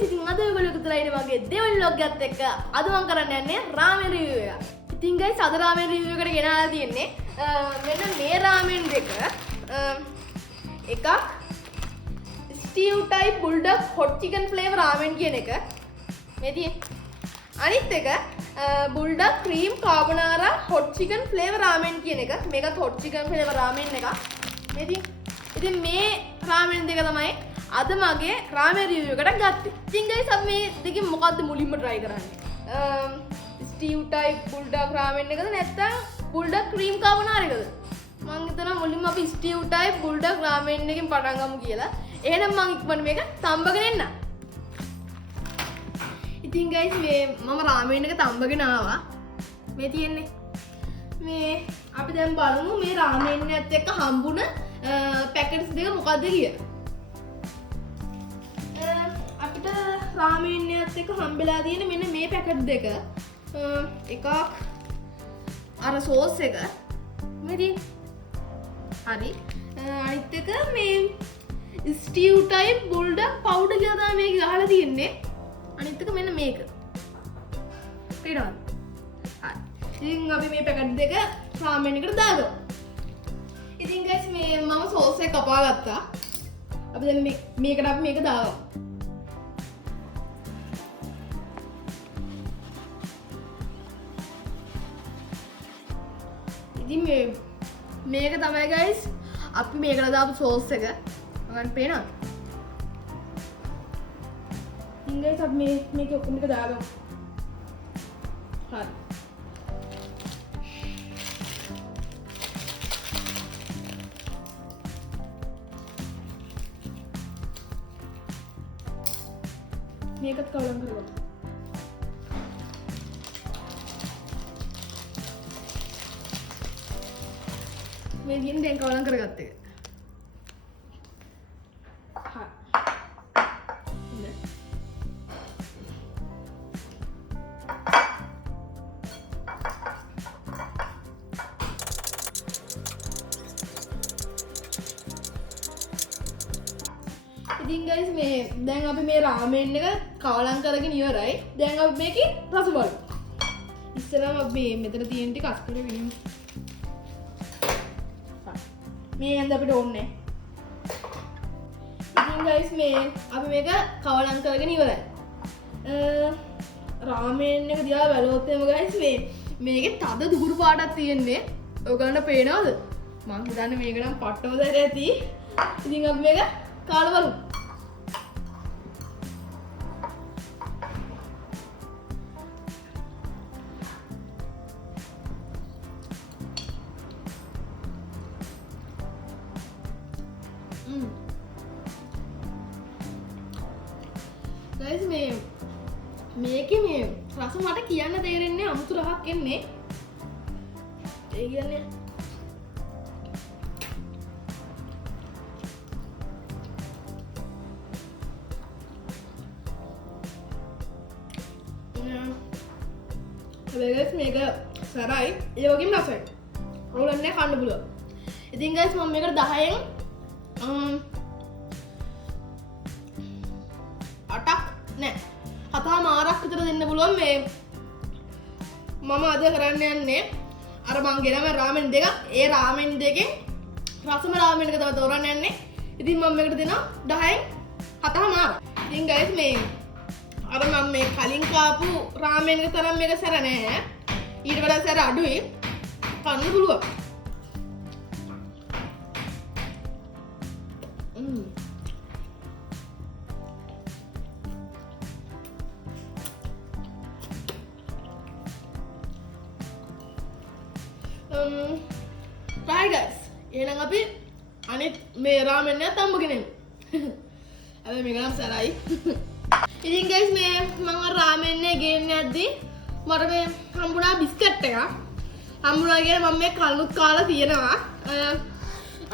guys ඉතින් අද ඔයගොල්ලෝ එකතු වෙලා ඉන්නේ මගේ දෙවන vlog එකත් එක්ක අද මම කරන්න යන්නේ රාමෙන් review එක. ඉතින් guys අද රාමෙන් review එකට ගෙනාලා තියෙන්නේ මෙන්න මේ රාමෙන් දෙක එකක් stew type bulldog hot chicken flavor ramen කියන එක මේ තියෙන්නේ. අනිත් එක bulldog cream carbonara hot chicken flavor ramen කියන එක. මේකත් hot chicken flavor ramen එකක්. මේ තියෙන්නේ. ඉතින් මේ ramen දෙක තමයි අද මගේ රාමෙන් රිවිව් එකට ගත්තේ. ඉතින් guys අපි මේ දෙකෙන් මොකද්ද මුලින්ම try කරන්නේ? stew type bulldog ramen එකද නැත්නම් bulldog cream carbonara එකද? මම හිතනවා මුලින්ම අපි stew type bulldog ramen එකෙන් පටන් ගමු කියලා. එහෙනම් මම ඉක්මනට මේක තම්බගෙන එන්න. ඉතින් guys මේ මම ramen එක තම්බගෙන ආවා. මේ තියෙන්නේ. මේ අපි දැන් බලමු මේ ramen එකත් එක්ක හම්බුන පැකට්ස් දෙක මොකද්ද කියලා. අපිට රාමෙන් එකත් එක්ක හම්බෙලා තියෙන මෙන්න මේ පැකට් දෙක. එකක් අර සෝස් එක මෙදි හරි අනිත් එක මේ stew type bulldog powder කියලා තමයි මේක ගහලා තියෙන්නේ. අනිත් එක මෙන්න මේක. ඊළඟ හරි. ඉතින් අපි මේ පැකට් දෙක රාමෙන් එකට දාගමු. ඉතින් guys මේ මම සෝස් එක කපා ගත්තා. අපි දැන් මේකට අපි මේක දාගමු. ඉතින් මේක තමයි guys අපි මේකට දාපු සෝස් එක. ඔයගොල්ලන්ට පේනවද? ඉතින් guys අපි මේක ඔක්කොම එක දාගමු. හරි. මේකත් කවුලම් කරගමු. මේ ගින් දැන් කවුලම් කරගත්ත එක. හරි. ඉතින් guys මේ දැන් අපි මේ රාමෙන් එක කවලම් කරගෙන ඉවරයි. දැන් අපි මේකේ රස බලමු. ඉස්සෙල්ලාම අපි මෙතන තියෙන ටික අස්කලේ විනිමු. මේ ඇඳ අපිට ඕනේ. ඉතින් guys මේ අපි මේක කවලම් කරගෙන ඉවරයි. රාමෙන් එක දිහා බැලුවොත් එම guys මේකේ තද දුහුරු පාටක් තියෙන්නේ. ඔයගලන්ට පේනවද? මං හිතන්නේ මේක නම් පට්ටම දැර ඇති. ඉතින් අපි මේක කාලා බලමු. guys මේකේ මේ රස මට කියන්න තේරෙන්නේ අමුතු රහක් එන්නේ. ඒ කියන්නේ guys මේක සරයි ඒ වගේම රසයි. ඔයගොල්ලන්ට කන්න පුළුවන්. ඉතින් guys මම මේකට 10න් 8ක් නෑ 7මාරක් විතර දෙන්න පුළුවන්. මේ මම අද කරන්න යන්නේ අර මං ගෙනම රාමෙන් දෙකක්. ඒ රාමෙන් දෙකෙන් රසම රාමෙන් එක තමයි තෝරන්න යන්නේ. ඉතින් මම මේකට දෙනවා 10න් 7මාරක්. ඉතින් guys මේ අර මම මේ කලින් කාපු රාමෙන් එක තරම් මේක සැර නෑ. ඊට වඩා සැර අඩුයි. කන්න පුළුවන්. right guys එහෙනම් අපි අනිත් මේ රාමෙන් එක තම්බගෙන එමු. හැබැයි මේක නම් සැරයි. ඉතින් guys මේ මම රාමෙන් එක ගේන්න යද්දි මට මේ හම්බුණා බිස්කට් එකක්. හම්බුණා කියලා මම මේ කලුත් කාලා තියෙනවා.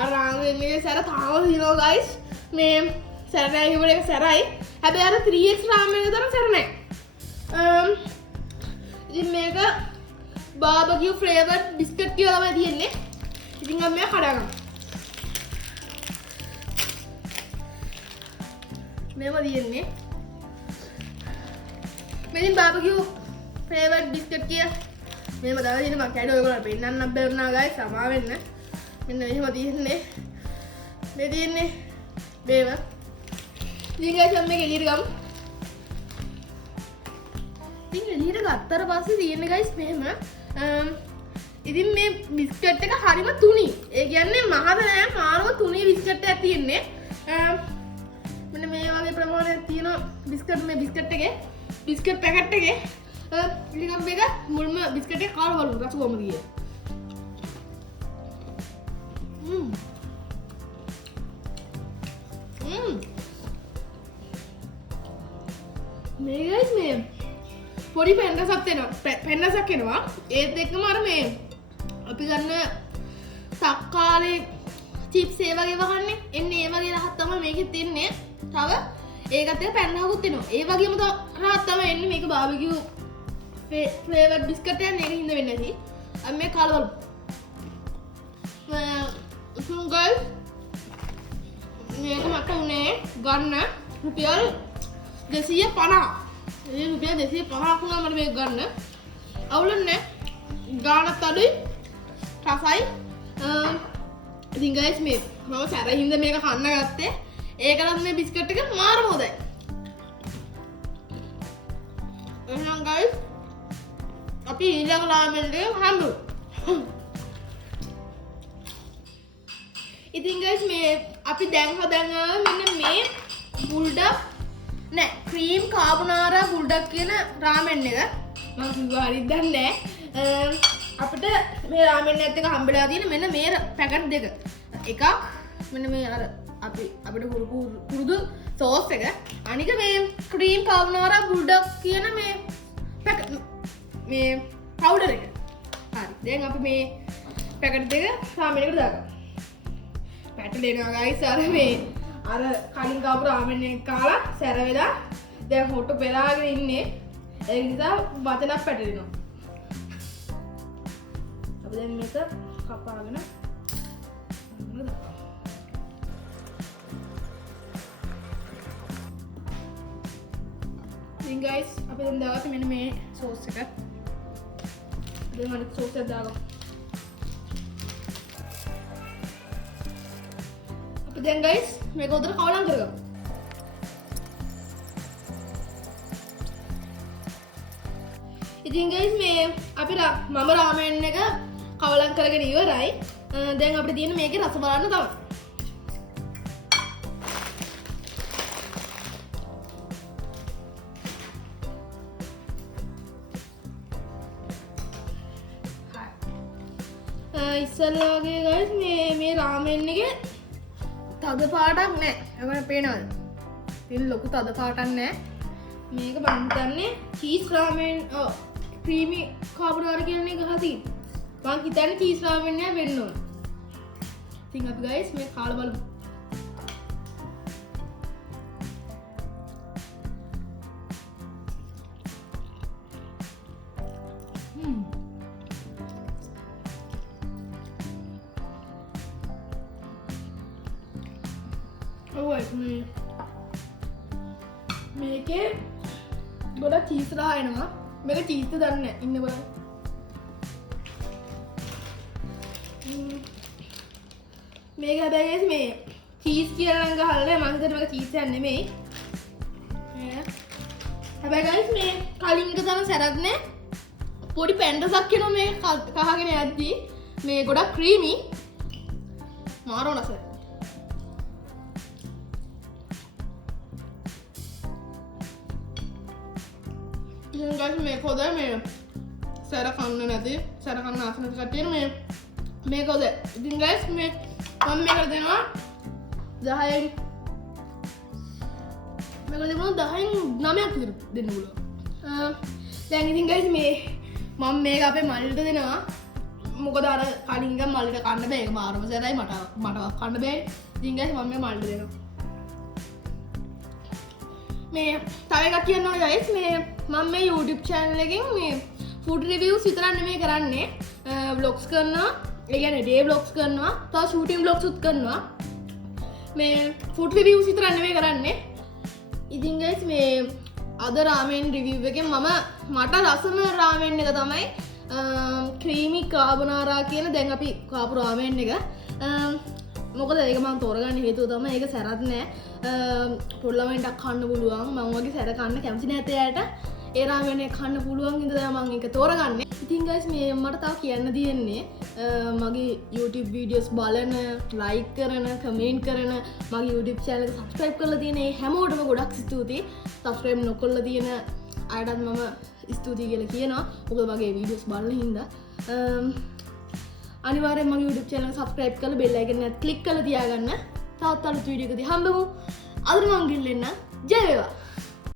අර රාමෙන් එකේ සැර තාම තියෙනවා guys. මේ සැර නැහැ කියපු එක සැරයි. හැබැයි අර 3x රාමෙන් එක තරම් සැර නැහැ. ඉතින් මේක barbecue flavored biscuit කියලා තමයි තියෙන්නේ. ඉතින් අපි මේක කඩගමු. මේව තියෙන්නේ මෙතින් බාබකිව් ෆේවර්ට් බිස්කට් කිය මේ මදාව තියෙන මම කැඩ ඔයගොල්ලෝ පෙන්නන්න බැරුණා ගයිස් සමා වෙන්න මෙන්න මෙහෙම තියෙන්නේ මේ තියෙන්නේ බේව ඉතින් ගයිස් මම මේක එළියට ගමු ඉතින් එළියට ගත්තට පස්සේ තියෙන්නේ ගයිස් මෙහෙම ඉතින් මේ බිස්කට් එක හරිම තුනි ඒ කියන්නේ මහත නෑ මාරම තුනි බිස්කට් එකක් තියෙන්නේ මෙන්න මේ වගේ ප්‍රමාණයක් තියෙන බිස්කට් මේ බිස්කට් එකේ බිස්කට් පැකට් එකේ ඉතින් අපි මේක මුල්ම බිස්කට් එක කාලා බලමු රස කොහමද කියලා. මේ guys මේ පොඩි පැන්නසක් එනවා ඒත් එක්කම අර මේ අපි ගන්න තක්කාලේ චිප්ස් ඒ වගේ වහන්නේ එන්නේ ඒ වගේ රහක් තමයි මේකෙත් තියන්නේ. තව ඒකත් එක්ක පැන්නහකුත් එනවා. ඒ වගේම රහක් තමයි එන්නේ මේක බාබකියු ෆ්ලේවර්ඩ් බිස්කට් එකක් නේද හින්ද වෙන්නේ නැති. අපි මේ කාලා බලමු. guys මේක මට උනේ ගන්න රුපියල් 250. ඒ රුපියල් 250ක් වුණා මට මේක ගන්න. අවුලක් නැහැ. ගාණත් අඩුයි. රසයි. ඉතින් guys මේ මම සැරින්ද මේක කන්න ගත්තේ. ඒකලත් මේ බිස්කට් එක මාරම හොඳයි. එහෙනම් guys අපි ඊළඟ රාමෙන් එක හම්බු. ඉතින් guys මේ අපි දැන් හදනවා මෙන්න මේ බුල්ඩක් නෑ ක්‍රීම් කාබෝනාරා බුල්ඩක් කියන රාමෙන් එක. මම කිව්වා හරියට දන්නේ නෑ. අපිට මේ රාමෙන් එකත් එක හම්බෙලා තියෙන මෙන්න මේ පැකට් දෙක. එකක් මෙන්න මේ අර අපිට පුරුදු සෝස් එක. අනික මේ ක්‍රීම් කාබෝනාරා බුල්ඩක් කියන මේ පැකට් මේ පවුඩර් එක. හරි. දැන් අපි මේ පැකට් දෙක රාමෙන් එකට දාගමු. පැටලෙනවා guys අර මේ අර කලින් කාපු රාමෙන් එක කාලා සැර වෙලා දැන් හොටු පෙරාගෙන ඉන්නේ. ඒ නිසා වචනක් පැටලෙනවා. අපි දැන් මේක කපාගෙන ඉතින් guys අපි දැන් දාගත්ත මෙන්න මේ සෝස් එක. දැන් අනිත් සෝස් එක දාගමු. අපි දැන් guys මේක උඩට කවලම් කරගමු. ඉතින් guys මේ අපි මම රාමෙන් එක කවලම් කරගෙන ඉවරයි. දැන් අපිට තියෙන මේකේ රස බලන්න තමයි. ඉස්සල්ලා වගේ guys මේ රාමෙන් එකේ තද පාටක් නෑ. ඔයගොල්ලෝ පේනවද? ඉතින් ලොකු තද පාටක් නෑ. මේක මම හිතන්නේ චීස් රාමෙන් ක්‍රීමි කාබෝනාරා කියන එක ගහලා තියෙන්නේ. මම හිතන්නේ චීස් රාමෙන් එක වෙන්න ඕන. ඉතින් අපි guys මේ කාලා බලමු. මේකේ ගොඩක් චීස් රහ එනවා. මේක චීස්ද දන්නේ නැහැ. ඉන්න බලන්න. මේක හැබැයි guys මේ චීස් කියලා නම් ගහලා මම හිතන්නේ මේක චීස් එකක් නෙමෙයි. හැබැයි guys මේ කලින් එක තරම් සැරත් නැහැ. පොඩි පැන්ඩසක් එනවා මේ කහගෙන යද්දී. මේ ගොඩක් ක්‍රීමි. මාරෝ නසයි. guys මේක හොඳයි මේ සැර කන්න නැති සැර කන්න ආස නැති කට්ටියට මේක හොඳයි. ඉතින් guys මේ මම මේකට දෙනවා 10න් මේක දෙනවා 10න් 9ක් විතර දෙන්න පුළුවන්. දැන් ඉතින් guys මේ මම මේක අපේ මල්ලිට දෙනවා. මොකද අර කලින් ගම් මල්ලිට කන්න බෑ. ඒක මාරම සැරයි මට කන්න බෑ. ඉතින් guys මම මේ මල්ලිට දෙනවා. මේ තව එකක් කියන්නවා guys මේ මම මේ YouTube channel එකෙන් මේ food reviews විතරක් නෙමෙයි කරන්නේ vlogs කරනවා. ඒ කියන්නේ day vlogs කරනවා. තව shooting vlogs උත් කරනවා. මේ food reviews විතරක් නෙමෙයි කරන්නේ. ඉතින් guys මේ අද රාමෙන් රිවිව් එකෙන් මට රසම රාමෙන් එක තමයි ක්‍රීමි කාබනාරා කියන දැන් අපි කාපු රාමෙන් එක. මොකද ඒක මම තෝරගන්න හේතුව තමයි ඒක සැරත් නෑ. පොල්ලමෙන්ටක් කන්න පුළුවන්. මම වගේ සැර කන්න කැමති නැත එයාට. ඒ රාමෙන් එක කන්න පුළුවන් හින්දා මම ඒක තෝරගන්නේ. ඉතින් guys මේ මට තව කියන්න තියෙන්නේ මගේ YouTube videos බලන, like කරන, comment කරන, මගේ YouTube channel එක subscribe කරලා තියෙන ඒ හැමෝටම ගොඩක් ස්තුතියි. subscribe නොකරලා තියෙන අයටත් මම ස්තුතියි කියලා කියනවා. මොකද මගේ videos බලන හින්දා. අනිවාර්යෙන් මගේ YouTube channel එක subscribe කරලා bell icon එක click කරලා තියාගන්න. තවත් අලුත් වීඩියෝ එකදී හම්බෙමු. අද මම ගිල්ලෙන්න ජය වේවා.